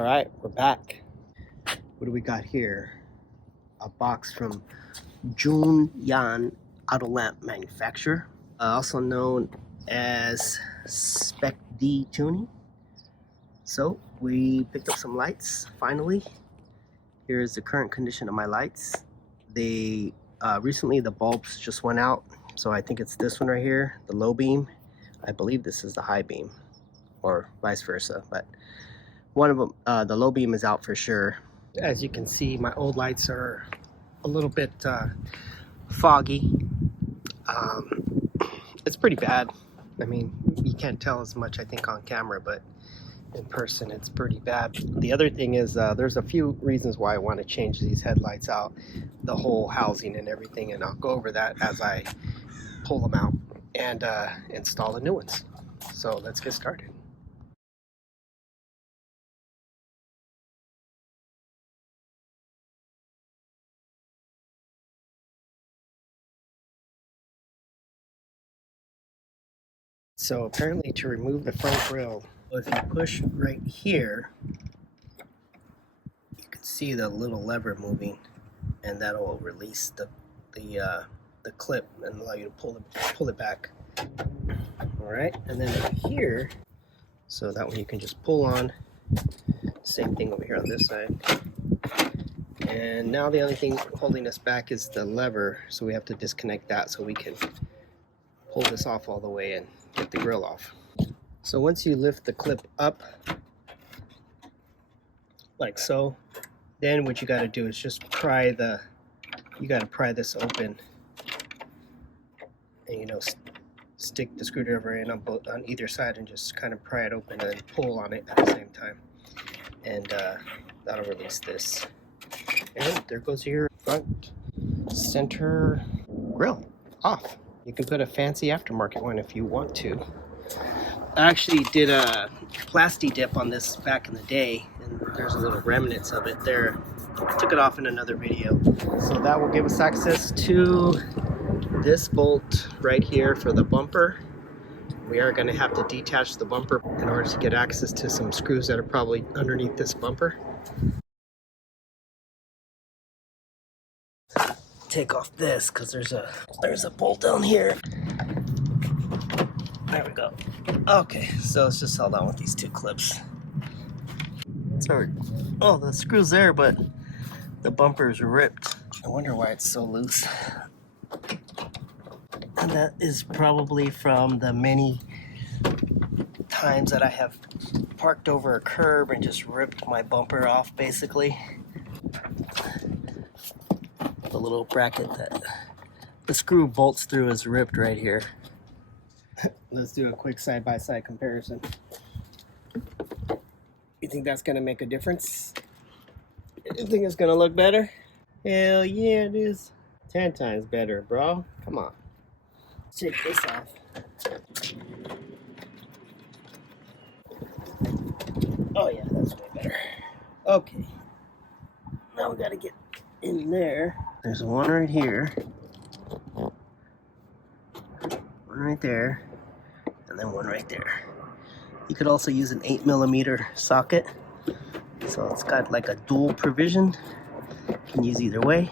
All right, we're back. What do we got here? A box from Junyan Auto Lamp Manufacturer, also known as SpecD Tuning. So we picked up some lights finally. Here is the current condition of my lights. They recently the bulbs just went out, so I think it's this one right here, the low beam. I believe this is the high beam, or vice versa, but one of them, the low beam is out for sure. As you can see, my old lights are a little bit foggy. It's pretty bad. I mean, you can't tell as much, I think, on camera, but in person it's pretty bad. The other thing is there's a few reasons why I want to change these headlights out, the whole housing and everything, and I'll go over that as I pull them out and install the new ones. So let's get started. So apparently, to remove the front grille, if you push right here, you can see the little lever moving, and that'll release the clip and allow you to pull it back. All right, and then over here, so that one you can just pull on. Same thing over here on this side. And now the only thing holding us back is the lever, so we have to disconnect that so we can pull this off all the way and get the grill off. So once you lift the clip up like so, then what you got to do is just pry this open, and stick the screwdriver in on either side and just kind of pry it open and pull on it at the same time, and that'll release this. And there goes your front center grill off. You can put a fancy aftermarket one if you want to. I actually did a plasti dip on this back in the day, and there's a little remnants of it there. I took it off in another video. So that will give us access to this bolt right here for the bumper. We are going to have to detach the bumper in order to get access to some screws that are probably underneath this bumper. Take off this because there's a bolt down here. There we go. Okay, so it's just held on with these two clips. Sorry. Oh, the screw's there, but the bumper is ripped. I wonder why it's so loose. And that is probably from the many times that I have parked over a curb and just ripped my bumper off, basically. The little bracket that the screw bolts through is ripped right here. Let's do a quick side-by-side comparison. You think that's gonna make a difference? You think it's gonna look better? Hell yeah, it is. 10 times better, bro. Come on. Let's take this off. Oh yeah, that's way better. Okay. Now we gotta get in there. There's one right here. One right there. And then one right there. You could also use an 8mm socket. So it's got like a dual provision. You can use either way.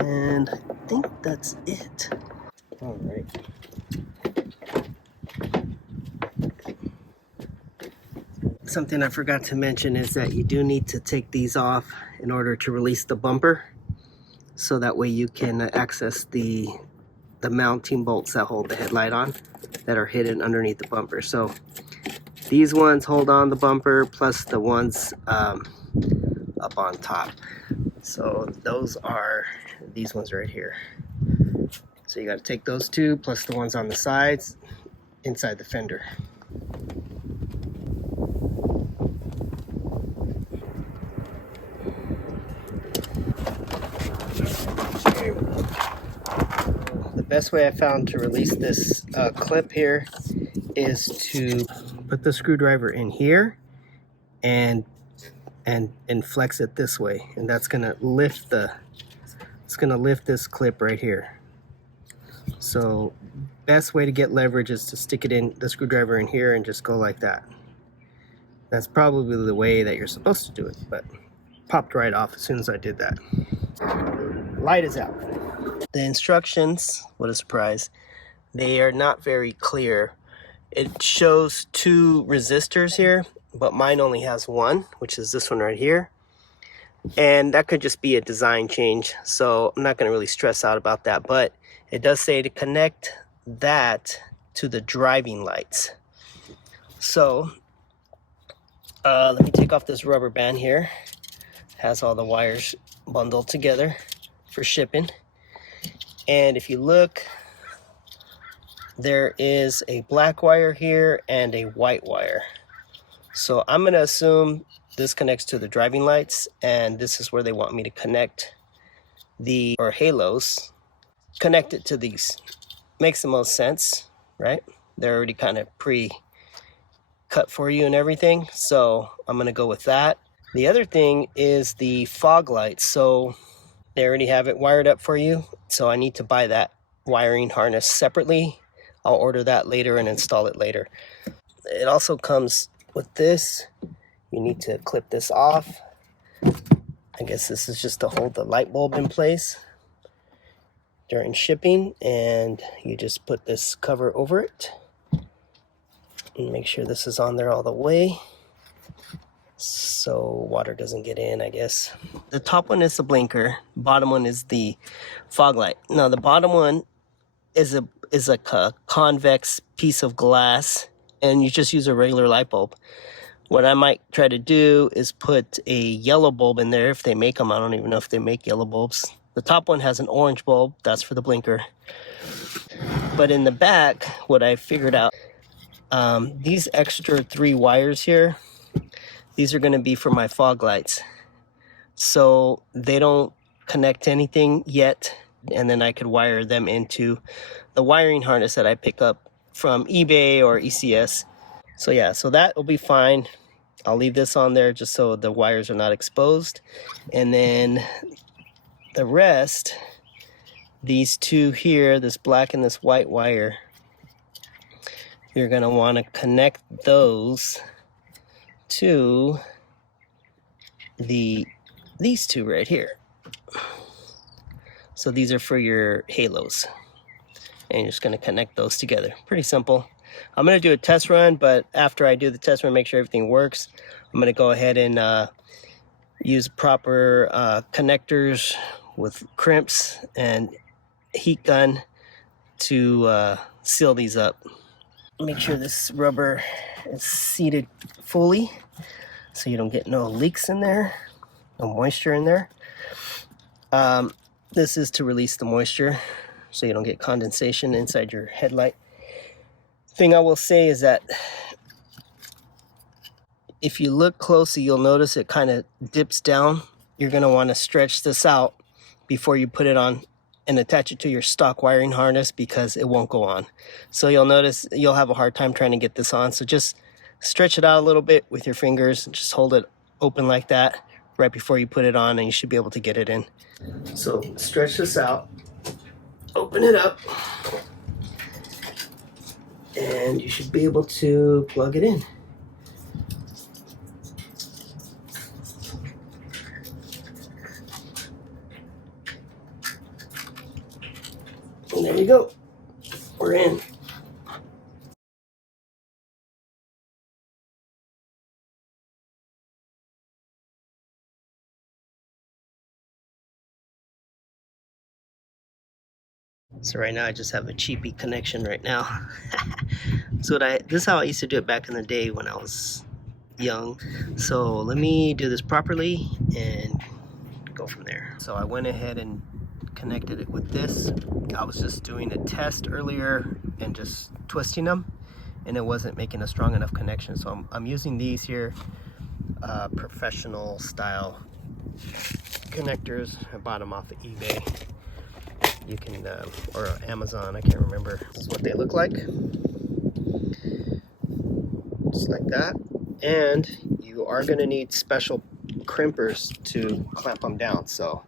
And I think that's it. All right. Something I forgot to mention is that you do need to take these off in order to release the bumper. So that way you can access the mounting bolts that hold the headlight on that are hidden underneath the bumper. So these ones hold on the bumper, plus the ones up on top. So those are these ones right here. So you got to take those two plus the ones on the sides inside the fender. The best way I found to release this clip here is to put the screwdriver in here and flex it this way, and that's gonna lift this clip right here. So best way to get leverage is to stick it in the screwdriver in here and just go like that. That's probably the way that you're supposed to do it, but popped right off as soon as I did that. Light is out. The instructions, what a surprise, they are not very clear. It shows 2 resistors here, but mine only has 1, which is this one right here. And that could just be a design change, so I'm not going to really stress out about that. But it does say to connect that to the driving lights. So let me take off this rubber band here. It has all the wires bundled together for shipping. And if you look, there is a black wire here and a white wire. So I'm going to assume this connects to the driving lights, and this is where they want me to connect the halos. Connect it to these. Makes the most sense, right? They're already kind of pre-cut for you and everything, so I'm going to go with that. The other thing is the fog lights. So they already have it wired up for you, so I need to buy that wiring harness separately. I'll order that later and install it later. It also comes with this. You need to clip this off. I guess this is just to hold the light bulb in place during shipping, and you just put this cover over it and make sure this is on there all the way so water doesn't get in, I guess. The top one is the blinker, bottom one is the fog light. Now the bottom one is like a convex piece of glass, and you just use a regular light bulb. What I might try to do is put a yellow bulb in there if they make them. I don't even know if they make yellow bulbs. The top one has an orange bulb, that's for the blinker. But in the back, what I figured out, these extra 3 wires here, these are going to be for my fog lights. So they don't connect to anything yet, and then I could wire them into the wiring harness that I pick up from eBay or ECS. So yeah, so that will be fine. I'll leave this on there just so the wires are not exposed. And then the rest, these 2 here, this black and this white wire, you're going to want to connect those to these 2 right here. So these are for your halos, and you're just going to connect those together. Pretty simple. I'm going to do a test run, but after I do the test run, make sure everything works, I'm going to go ahead and use proper connectors with crimps and heat gun to seal these up. Make sure this rubber is seated fully so you don't get no leaks in there, no moisture in there. This is to release the moisture so you don't get condensation inside your headlight. Thing I will say is that if you look closely, you'll notice it kind of dips down. You're going to want to stretch this out before you put it on and attach it to your stock wiring harness, because it won't go on. So you'll notice you'll have a hard time trying to get this on. So just stretch it out a little bit with your fingers. Just hold it open like that right before you put it on, and you should be able to get it in. So stretch this out, open it up, and you should be able to plug it in. And there you go. We're in. So right now I just have a cheapy connection right now. So this is how I used to do it back in the day when I was young. So let me do this properly and go from there. So I went ahead and connected it with this. I was just doing a test earlier and just twisting them, and it wasn't making a strong enough connection. So I'm using these here, professional style connectors. I bought them off of eBay. You can, or Amazon, I can't remember. This is what they look like. Just like that. And you are going to need special crimpers to clamp them down. So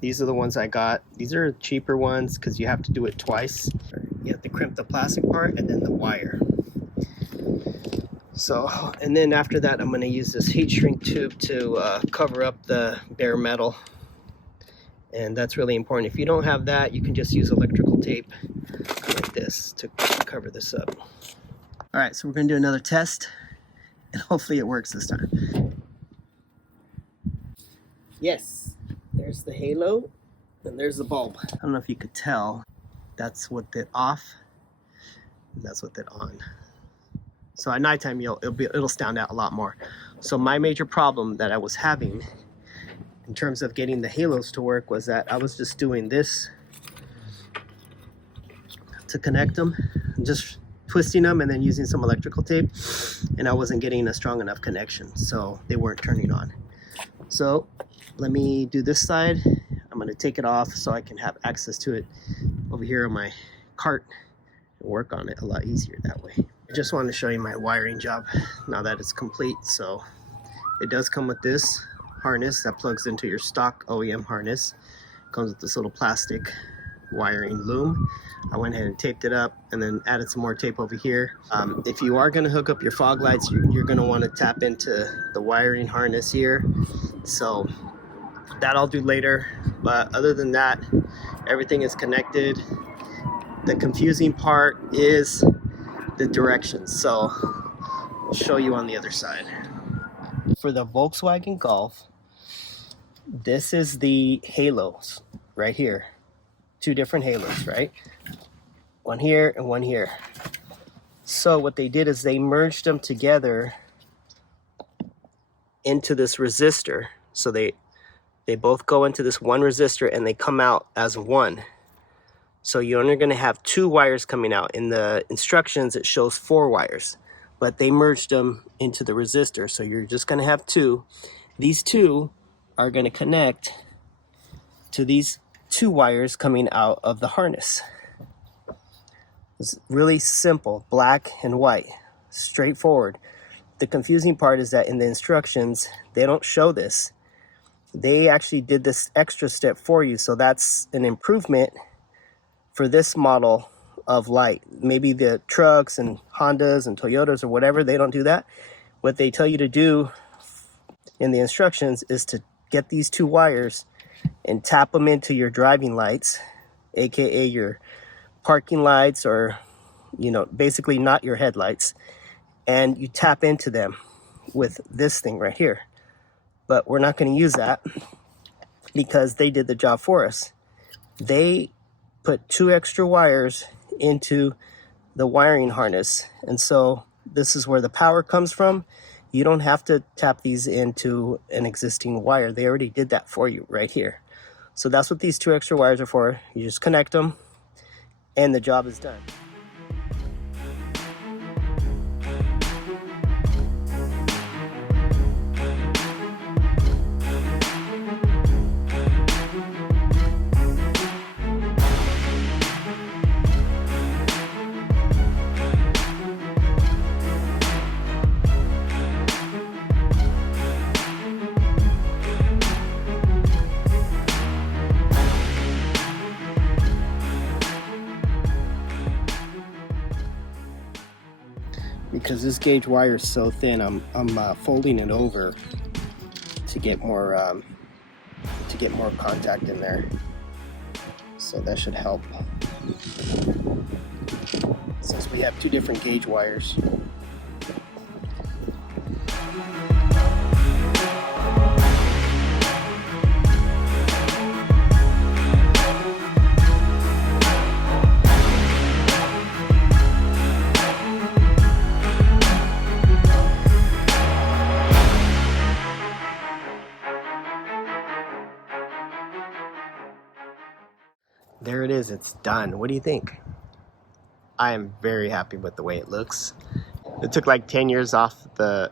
these are the ones I got. These are cheaper ones because you have to do it twice. You have to crimp the plastic part and then the wire. So, and then after that, I'm going to use this heat shrink tube to cover up the bare metal. And that's really important. If you don't have that, you can just use electrical tape like this to cover this up. All right, so we're going to do another test, and hopefully it works this time. Yes, there's the halo, and there's the bulb. I don't know if you could tell, that's what did off, and that's what did on. So at nighttime, it'll stand out a lot more. So my major problem that I was having in terms of getting the halos to work was that I was just doing this to connect them, just twisting them and then using some electrical tape, and I wasn't getting a strong enough connection, so they weren't turning on. So let me do this side. I'm going to take it off so I can have access to it over here on my cart and work on it a lot easier that way. I just wanted to show you my wiring job now that it's complete. So it does come with this harness that plugs into your stock OEM harness. It comes with this little plastic wiring loom. I went ahead and taped it up and then added some more tape over here. If you are going to hook up your fog lights, you're going to want to tap into the wiring harness here. So that I'll do later, but other than that, everything is connected. The confusing part is the directions, so I'll show you on the other side. For the Volkswagen Golf, this is the halos right here. Two different halos, right? One here and one here. So what they did is they merged them together into this resistor. So they both go into this one resistor and they come out as one. So you're only going to have 2 wires coming out. In the instructions it shows 4 wires, but they merged them into the resistor, so you're just going to have 2. These 2 are going to connect to these 2 wires coming out of the harness. It's really simple, black and white, straightforward. The confusing part is that in the instructions they don't show this. They actually did this extra step for you, so that's an improvement for this model of light. Maybe the trucks and Hondas and Toyotas or whatever, they don't do that. What they tell you to do in the instructions is to get these 2 wires and tap them into your driving lights, aka your parking lights, or basically not your headlights, and you tap into them with this thing right here. But we're not going to use that because they did the job for us. They put 2 extra wires into the wiring harness, and so this is where the power comes from. You don't have to tap these into an existing wire. They already did that for you right here. So that's what these 2 extra wires are for. You just connect them and the job is done. Because this gauge wire is so thin, I'm folding it over to get more contact in there. So that should help. Since we have 2 different gauge wires. There it is, it's done. What do you think? I am very happy with the way it looks. It took like 10 years off the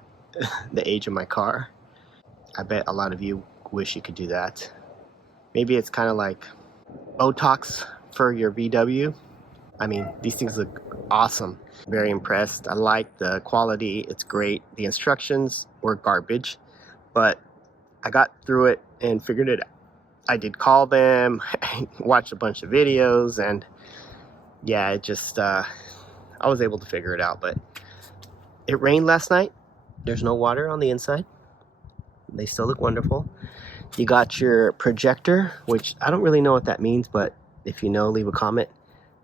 age of my car. I bet a lot of you wish you could do that. Maybe it's kind of like Botox for your VW. I mean, these things look awesome. Very impressed. I like the quality, it's great. The instructions were garbage, but I got through it and figured it out. I did call them, I watched a bunch of videos, and yeah, it just, I was able to figure it out. But It rained last night. There's no water on the inside. They still look wonderful. You got your projector, which I don't really know what that means, but if you know, leave a comment.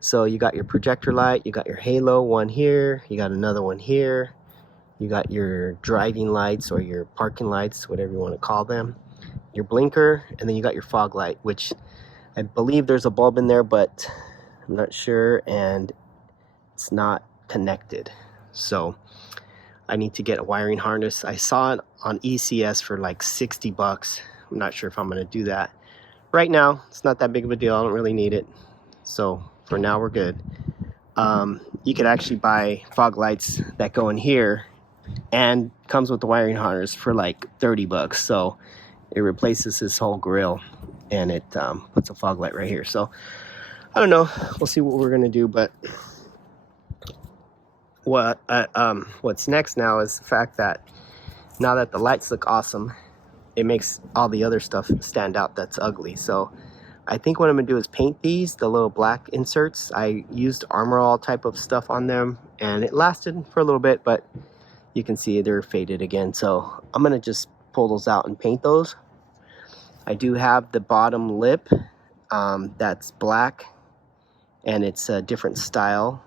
So you got your projector light, you got your halo one here, you got another one here, you got your driving lights or your parking lights, whatever you want to call them, your blinker, and then you got your fog light, which I believe there's a bulb in there, but I'm not sure, and it's not connected. So I need to get a wiring harness. I saw it on ECS for like 60 bucks. I'm not sure if I'm going to do that. Right now, it's not that big of a deal. I don't really need it. So for now, we're good. You could actually buy fog lights that go in here and comes with the wiring harness for like 30 bucks. So it replaces this whole grill and it puts a fog light right here. So I don't know. We'll see what we're going to do, but what's next now is the fact that now that the lights look awesome, it makes all the other stuff stand out that's ugly. So I think what I'm gonna do is paint these, the little black inserts. I used Armor All type of stuff on them and it lasted for a little bit, but you can see they're faded again. So I'm gonna just pull those out and paint those. I do have the bottom lip that's black and it's a different style.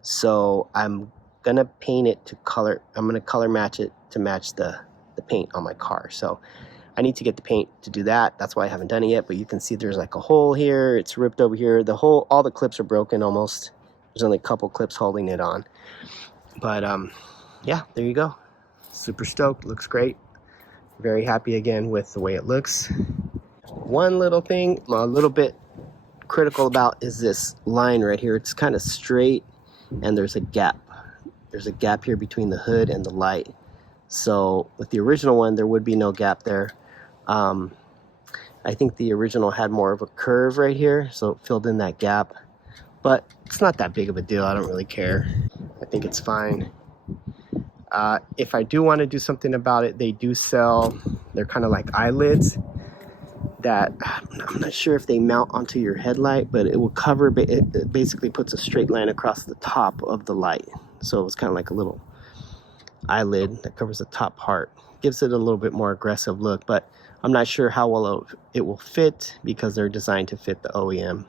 So I'm gonna paint it to color. I'm gonna color match it to match the paint on my car. So I need to get the paint to do that. That's why I haven't done it yet, but you can see there's like a hole here. It's ripped over here. All the clips are broken almost. There's only a couple clips holding it on. But yeah, there you go. Super stoked, looks great. Very happy again with the way it looks. One little thing I'm a little bit critical about is this line right here. It's kind of straight and there's a gap. There's a gap here between the hood and the light. So with the original one, there would be no gap there. I think the original had more of a curve right here, so it filled in that gap. But it's not that big of a deal. I don't really care. I think it's fine. If I do want to do something about it, they do sell, they're kind of like eyelids that I'm not sure if they mount onto your headlight, but it will cover, it basically puts a straight line across the top of the light. So it's kind of like a little eyelid that covers the top part. Gives it a little bit more aggressive look, but I'm not sure how well it will fit because they're designed to fit the OEM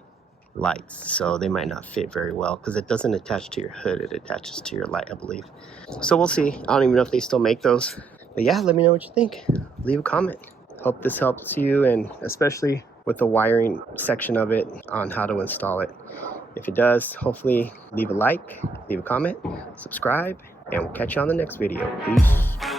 lights. So they might not fit very well because it doesn't attach to your hood. It attaches to your light, I believe. So we'll see. I don't even know if they still make those. But yeah, let me know what you think. Leave a comment. Hope this helps you, and especially with the wiring section of it on how to install it. If it does, hopefully leave a like, leave a comment, subscribe, and we'll catch you on the next video. Peace.